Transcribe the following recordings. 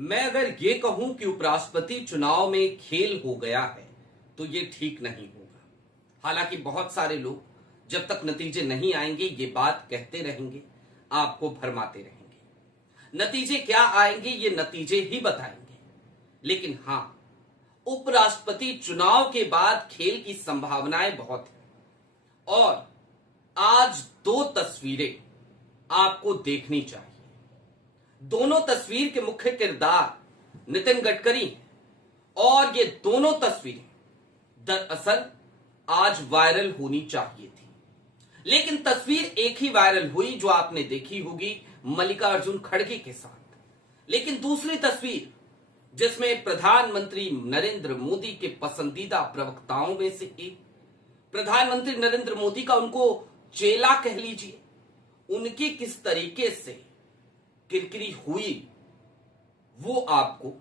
मैं अगर ये कहूं कि उपराष्ट्रपति चुनाव में खेल हो गया है तो ये ठीक नहीं होगा। हालांकि बहुत सारे लोग जब तक नतीजे नहीं आएंगे ये बात कहते रहेंगे, आपको भरमाते रहेंगे। नतीजे क्या आएंगे ये नतीजे ही बताएंगे। लेकिन हां, उपराष्ट्रपति चुनाव के बाद खेल की संभावनाएं बहुत हैं और आज दो तस्वीरें आपको देखनी चाहिए। दोनों तस्वीर के मुख्य किरदार नितिन गडकरी हैं और ये दोनों तस्वीरें दरअसल आज वायरल होनी चाहिए थी, लेकिन तस्वीर एक ही वायरल हुई जो आपने देखी होगी मल्लिकार्जुन खड़गे के साथ। लेकिन दूसरी तस्वीर जिसमें प्रधानमंत्री नरेंद्र मोदी के पसंदीदा प्रवक्ताओं में से एक, प्रधानमंत्री नरेंद्र मोदी का उनको चेला कह लीजिए, उनकी किस तरीके से किरकिरी हुई वो आपको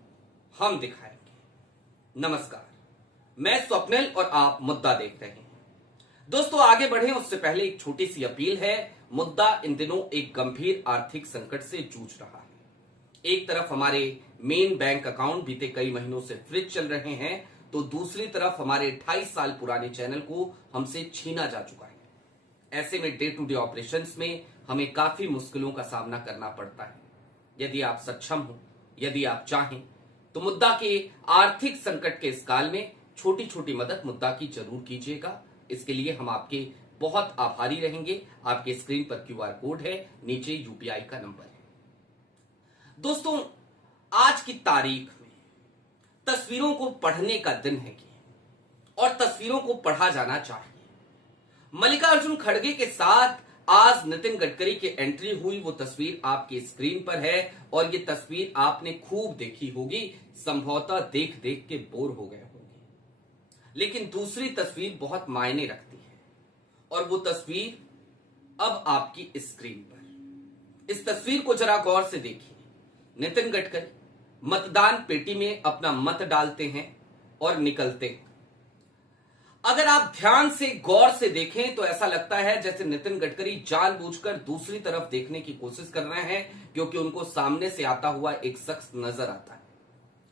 हम दिखाएंगे। नमस्कार, मैं स्वप्निल और आप मुद्दा देख रहे हैं। दोस्तों, आगे बढ़े उससे पहले एक छोटी सी अपील है। मुद्दा इन दिनों एक गंभीर आर्थिक संकट से जूझ रहा है। एक तरफ हमारे मेन बैंक अकाउंट बीते कई महीनों से फ्रीज चल रहे हैं, तो दूसरी तरफ हमारे 28 साल पुराने चैनल को हमसे छीना जा चुका है। ऐसे में डे टू डे ऑपरेशंस में हमें काफी मुश्किलों का सामना करना पड़ता है। यदि आप सक्षम हो, यदि आप चाहें, तो मुद्दा के आर्थिक संकट के इस काल में छोटी छोटी मदद मुद्दा की जरूर कीजिएगा। इसके लिए हम आपके बहुत आभारी रहेंगे। आपके स्क्रीन पर क्यूआर कोड है, नीचे यूपीआई का नंबर है। दोस्तों, आज की तारीख में तस्वीरों को पढ़ने का दिन है और तस्वीरों को पढ़ा जाना चाहिए। मल्लिकार्जुन खड़गे के साथ आज नितिन गडकरी की एंट्री हुई, वो तस्वीर आपकी स्क्रीन पर है और ये तस्वीर आपने खूब देखी होगी, संभवतः देख देख के बोर हो गए होंगे। लेकिन दूसरी तस्वीर बहुत मायने रखती है और वो तस्वीर अब आपकी स्क्रीन पर। इस तस्वीर को जरा गौर से देखिए। नितिन गडकरी मतदान पेटी में अपना मत डालते हैं और निकलते हैं। अगर आप ध्यान से गौर से देखें तो ऐसा लगता है जैसे नितिन गडकरी जानबूझकर दूसरी तरफ देखने की कोशिश कर रहे हैं, क्योंकि उनको सामने से आता हुआ एक शख्स नजर आता है।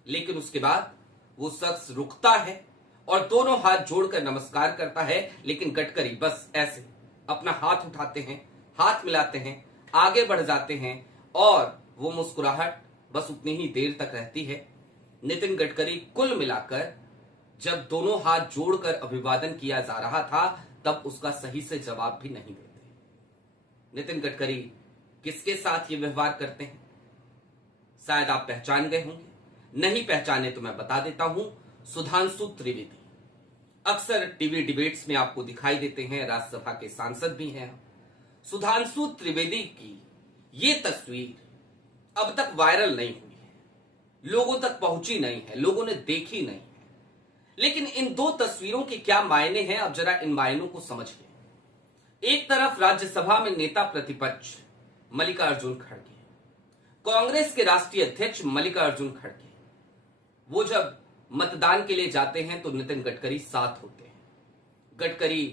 लेकिन उसके बाद वो शख्स रुकता है और दोनों हाथ जोड़कर नमस्कार करता है। लेकिन गडकरी बस ऐसे अपना हाथ उठाते हैं, हाथ मिलाते हैं, आगे बढ़ जाते हैं और वो मुस्कुराहट बस उतनी ही देर तक रहती है। नितिन गडकरी कुल मिलाकर जब दोनों हाथ जोड़कर अभिवादन किया जा रहा था तब उसका सही से जवाब भी नहीं देते। नितिन गडकरी किसके साथ ये व्यवहार करते हैं शायद आप पहचान गए होंगे। नहीं पहचाने तो मैं बता देता हूं, सुधांशु त्रिवेदी। अक्सर टीवी डिबेट्स में आपको दिखाई देते हैं, राज्यसभा के सांसद भी हैं। सुधांशु त्रिवेदी की ये तस्वीर अब तक वायरल नहीं हुई है, लोगों तक पहुंची नहीं है, लोगों ने देखी नहीं है। लेकिन इन दो तस्वीरों के क्या मायने हैं, अब जरा इन मायनों को समझिए। एक तरफ राज्यसभा में नेता प्रतिपक्ष मल्लिकार्जुन खड़गे, कांग्रेस के राष्ट्रीय अध्यक्ष मल्लिकार्जुन खड़गे, वो जब मतदान के लिए जाते हैं तो नितिन गडकरी साथ होते हैं। गडकरी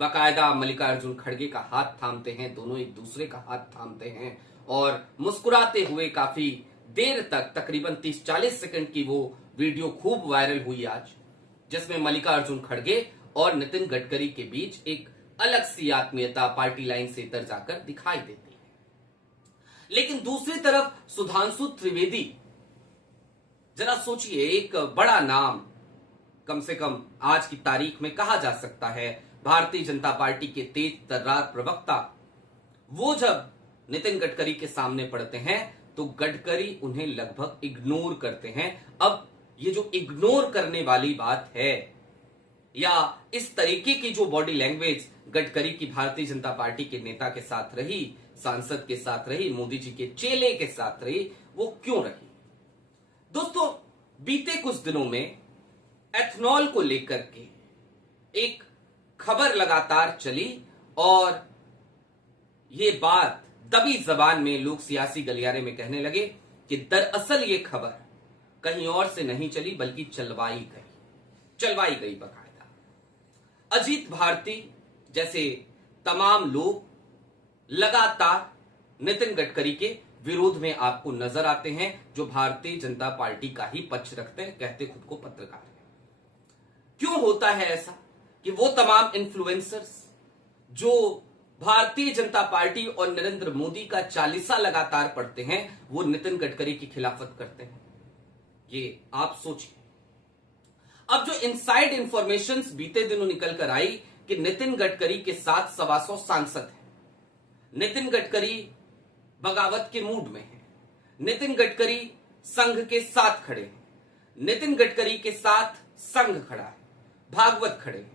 बाकायदा मल्लिकार्जुन खड़गे का हाथ थामते हैं, दोनों एक दूसरे का हाथ थामते हैं और मुस्कुराते हुए काफी देर तक, तकरीबन 30-40 सेकंड की वो वीडियो खूब वायरल हुई आज, जिसमें मल्लिकार्जुन खड़गे और नितिन गडकरी के बीच एक अलग सी आत्मीयता पार्टी लाइन से इतर जाकर दिखाई देती है। लेकिन दूसरी तरफ सुधांशु त्रिवेदी, जरा सोचिए, एक बड़ा नाम, कम से कम आज की तारीख में कहा जा सकता है भारतीय जनता पार्टी के तेज तर्रार प्रवक्ता, वो जब नितिन गडकरी के सामने पड़ते हैं तो गडकरी उन्हें लगभग इग्नोर करते हैं। अब ये जो इग्नोर करने वाली बात है या इस तरीके की जो बॉडी लैंग्वेज गडकरी की भारतीय जनता पार्टी के नेता के साथ रही, सांसद के साथ रही, मोदी जी के चेले के साथ रही, वो क्यों रही? दोस्तों, बीते कुछ दिनों में एथनॉल को लेकर के एक खबर लगातार चली और ये बात दबी जबान में लोग सियासी गलियारे में कहने लगे कि दरअसल ये खबर कहीं और से नहीं चली बल्कि चलवाई गई बकायदा। अजीत भारती जैसे तमाम लोग लगातार नितिन गडकरी के विरोध में आपको नजर आते हैं, जो भारतीय जनता पार्टी का ही पक्ष रखते हैं, कहते खुद को पत्रकार हैं। क्यों होता है ऐसा कि वो तमाम इन्फ्लुएंसर्स जो भारतीय जनता पार्टी और नरेंद्र मोदी का चालीसा लगातार पढ़ते हैं, वो नितिन गडकरी की खिलाफत करते हैं? ये आप सोचिए। अब जो इनसाइड इंफॉर्मेशन बीते दिनों निकल कर आई कि नितिन गडकरी के साथ 125 सांसद हैं, नितिन गडकरी बगावत के मूड में है, नितिन गडकरी संघ के साथ खड़े हैं, नितिन गडकरी के साथ संघ खड़ा है, भागवत खड़े हैं।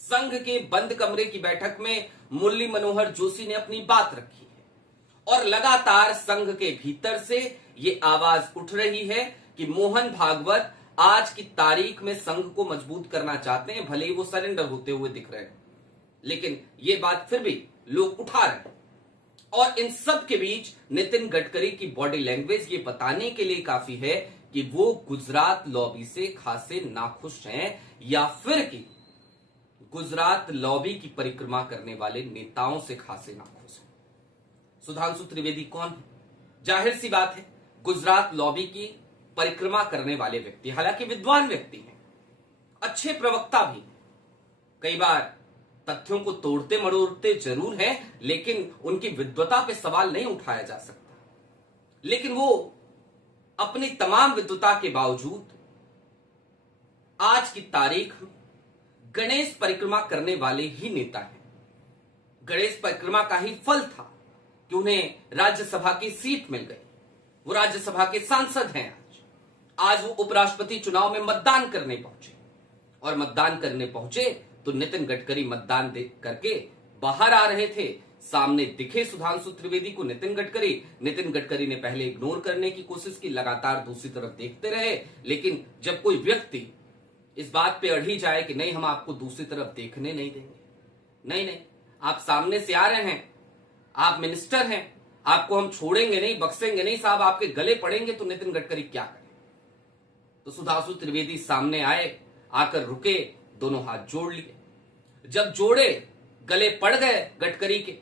संघ के बंद कमरे की बैठक में मुरली मनोहर जोशी ने अपनी बात रखी है और लगातार संघ के भीतर से ये आवाज उठ रही है कि मोहन भागवत आज की तारीख में संघ को मजबूत करना चाहते हैं, भले ही वो सरेंडर होते हुए दिख रहे हैं, लेकिन ये बात फिर भी लोग उठा रहे हैं। और इन सब के बीच नितिन गडकरी की बॉडी लैंग्वेज ये बताने के लिए काफी है कि वो गुजरात लॉबी से खासे नाखुश हैं, या फिर कि गुजरात लॉबी की परिक्रमा करने वाले नेताओं से खासे नाखुश हैं। सुधांशु त्रिवेदी कौन है? जाहिर सी बात है, गुजरात लॉबी की परिक्रमा करने वाले व्यक्ति, हालांकि विद्वान व्यक्ति हैं, अच्छे प्रवक्ता भी हैं, कई बार तथ्यों को तोड़ते मरोड़ते जरूर हैं, लेकिन उनकी विद्वता पे सवाल नहीं उठाया जा सकता। लेकिन वो अपनी तमाम विद्वता के बावजूद आज की तारीख में गणेश परिक्रमा करने वाले ही नेता हैं। गणेश परिक्रमा का ही फल था कि उन्हें राज्यसभा की सीट मिल गई, वो राज्यसभा के सांसद हैं। आज वो उपराष्ट्रपति चुनाव में मतदान करने पहुंचे, और मतदान करने पहुंचे तो नितिन गडकरी मतदान दे करके बाहर आ रहे थे। सामने दिखे सुधांशु त्रिवेदी को नितिन गडकरी ने पहले इग्नोर करने की कोशिश की, लगातार दूसरी तरफ देखते रहे। लेकिन जब कोई व्यक्ति इस बात पे अड़ी जाए कि नहीं, हम आपको दूसरी तरफ देखने नहीं देंगे, नहीं, आप सामने से आ रहे हैं, आप मिनिस्टर हैं, आपको हम छोड़ेंगे नहीं, बख्शेंगे नहीं, साहब आपके गले पड़ेंगे, तो नितिन गडकरी क्या करें? तो सुधांशु त्रिवेदी सामने आए, आकर रुके, दोनों हाथ जोड़ लिए। जब जोड़े, गले पड़ गए गडकरी के,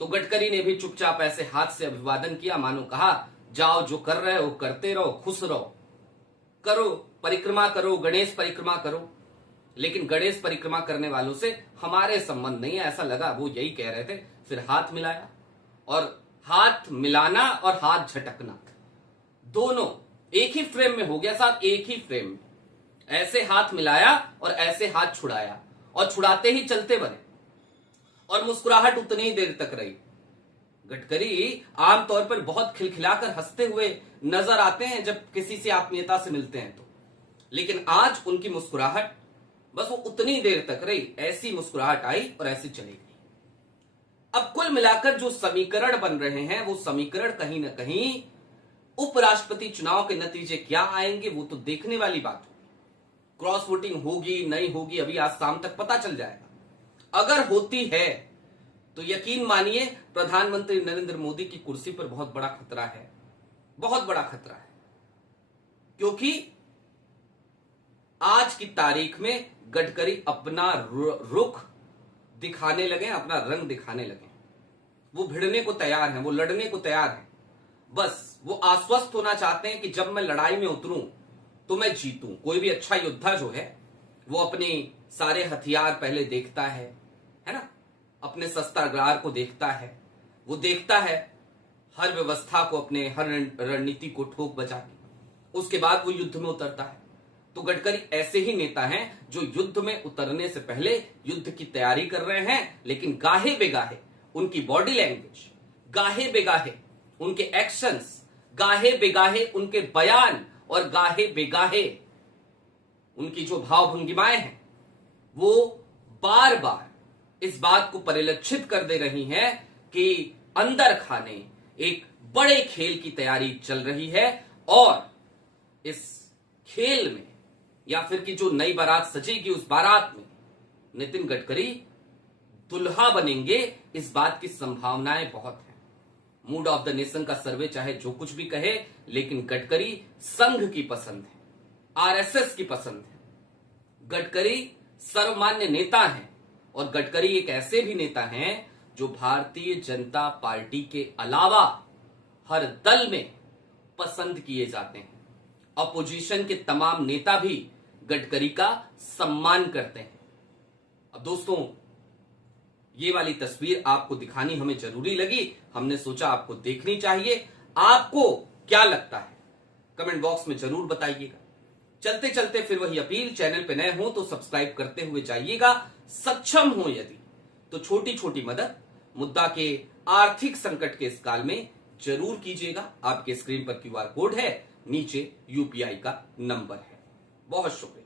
तो गडकरी ने भी चुपचाप ऐसे हाथ से अभिवादन किया, मानो कहा जाओ, जो कर रहे हो करते रहो, खुश रहो, करो परिक्रमा करो, गणेश परिक्रमा करो। लेकिन गणेश परिक्रमा करने वालों से हमारे संबंध नहीं है, ऐसा लगा वो यही कह रहे थे। फिर हाथ मिलाया, और हाथ मिलाना और हाथ झटकना दोनों एक ही फ्रेम में हो गया साहब, एक ही फ्रेम में। ऐसे हाथ मिलाया और ऐसे हाथ छुड़ाया, और छुड़ाते ही चलते बने, और मुस्कुराहट उतनी ही देर तक रही। गडकरी आमतौर पर बहुत खिलखिलाकर हंसते हुए नजर आते हैं जब किसी से आत्मीयता से मिलते हैं तो, लेकिन आज उनकी मुस्कुराहट बस वो उतनी देर तक रही, ऐसी मुस्कुराहट आई और ऐसी चली गई। अब कुल मिलाकर जो समीकरण बन रहे हैं, वो समीकरण कहीं ना कहीं उपराष्ट्रपति चुनाव के नतीजे क्या आएंगे वो तो देखने वाली बात होगी। क्रॉस वोटिंग होगी नहीं होगी, अभी आज शाम तक पता चल जाएगा। अगर होती है तो यकीन मानिए प्रधानमंत्री नरेंद्र मोदी की कुर्सी पर बहुत बड़ा खतरा है, बहुत बड़ा खतरा है। क्योंकि आज की तारीख में गडकरी अपना रुख दिखाने लगे, अपना रंग दिखाने लगे। वो भिड़ने को तैयार हैं, वो लड़ने को तैयार हैं। बस वो आश्वस्त होना चाहते हैं कि जब मैं लड़ाई में उतरूं तो मैं जीतूं। कोई भी अच्छा योद्धा जो है वो अपने सारे हथियार पहले देखता है ना, अपने शस्त्रागार को देखता है, वो देखता है हर व्यवस्था को, अपने हर रणनीति को ठोक बजा के, उसके बाद वो युद्ध में उतरता है। तो गडकरी ऐसे ही नेता हैं जो युद्ध में उतरने से पहले युद्ध की तैयारी कर रहे हैं, लेकिन गाहे बेगाहे उनकी बॉडी लैंग्वेज, गाहे बेगाहे उनके एक्शंस, गाहे बेगाहे उनके बयान, और गाहे बेगाहे उनकी जो भाव भंगिमाएं हैं, वो बार बार इस बात को परिलक्षित कर दे रही हैं कि अंदर खाने एक बड़े खेल की तैयारी चल रही है, और इस खेल में या फिर कि जो नई बारात सजेगी उस बारात में नितिन गडकरी दुल्हा बनेंगे, इस बात की संभावनाएं बहुत हैं। मूड ऑफ द नेशन का सर्वे चाहे जो कुछ भी कहे, लेकिन गडकरी संघ की पसंद है, आरएसएस की पसंद है। गडकरी सर्वमान्य नेता हैं, और गडकरी एक ऐसे भी नेता हैं जो भारतीय जनता पार्टी के अलावा हर दल में पसंद किए जाते हैं। अपोजिशन के तमाम नेता भी गडकरी का सम्मान करते हैं। अब दोस्तों, ये वाली तस्वीर आपको दिखानी हमें जरूरी लगी, हमने सोचा आपको देखनी चाहिए। आपको क्या लगता है कमेंट बॉक्स में जरूर बताइएगा। चलते चलते फिर वही अपील, चैनल पे नए हो तो सब्सक्राइब करते हुए जाइएगा। सक्षम हो यदि तो छोटी छोटी मदद मुद्दा के आर्थिक संकट के इस काल में जरूर कीजिएगा। आपके स्क्रीन पर क्यूआर कोड है, नीचे यूपीआई का नंबर है। बहुत शुक्रिया।